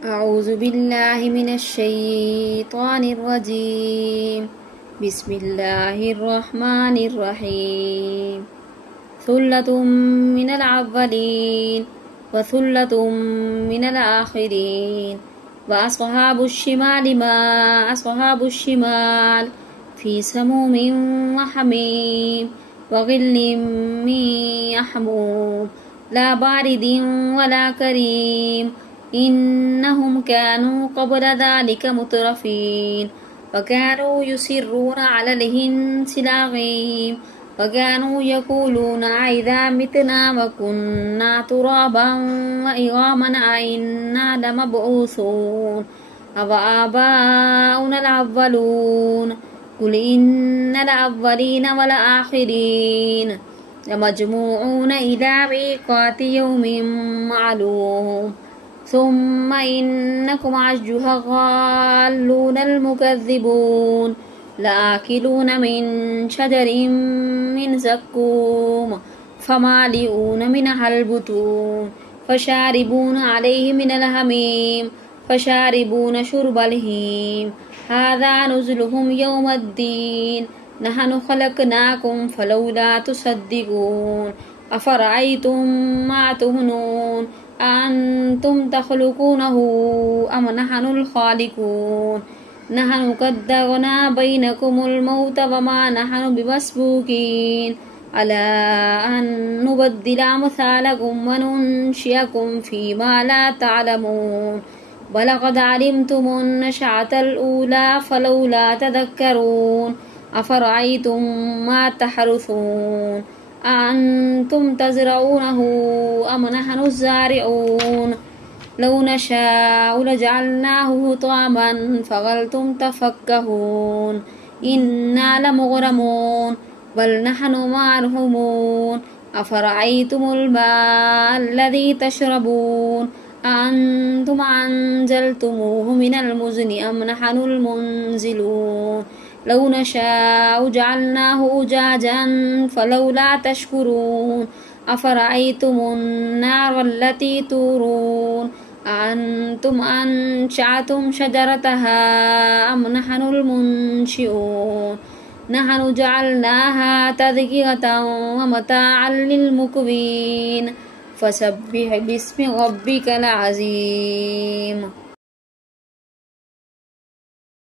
أعوذ بالله من الشيطان الرجيم. بسم الله الرحمن الرحيم. ثلة من الأولين وثلة من الآخرين. وأصحاب الشمال ما أصحاب الشمال في سموم وحميم وظل من يحموم لا بارد ولا كريم إنهم كانوا قبل ذلك مترفين وكانوا يصرون على الهنس العظيم وكانوا يقولون أإذا متنا وكنا ترابا وعظاما أإنا لمبعوثون أوآباؤنا الأولون قل إن الأولين والآخرين لمجموعون إلى ميقات يوم معلوم ثم إنكم أيها الضالون المكذبون لآكلون من شجر من زقوم فمالئون منها البطون فشاربون عليه من الحميم فشاربون شرب الهيم هذا نزلهم يوم الدين نحن خلقناكم فلولا تصدقون أفرأيتم ما تهنون أأنتم تخلقونه أم نحن الخالقون نحن قدرنا بينكم الموت وما نحن بمسبوقين على أن نبدل أمثالكم وننشئكم فيما لا تعلمون ولقد علمتم النشأة الأولى فلولا تذكرون أفرأيتم ما تحرثون أأنتم تزرعونه أم نحن الزارعون لو نشاء لجعلناه طعاما فظلتم تفكهون إنا لمغرمون بل نحن مرحومون أفرأيتم الماء الذي تشربون أأنتم أنزلتموه من المزن أم نحن المنزلون لو نشاء جعلناه أجاجا فلولا تشكرون أفرأيتم النار التي تورون أأنتم أنشأتم شجرتها أم نحن المنشئون نحن جعلناها تذكرة ومتاعا للمقوين فسبح باسم ربك العظيم.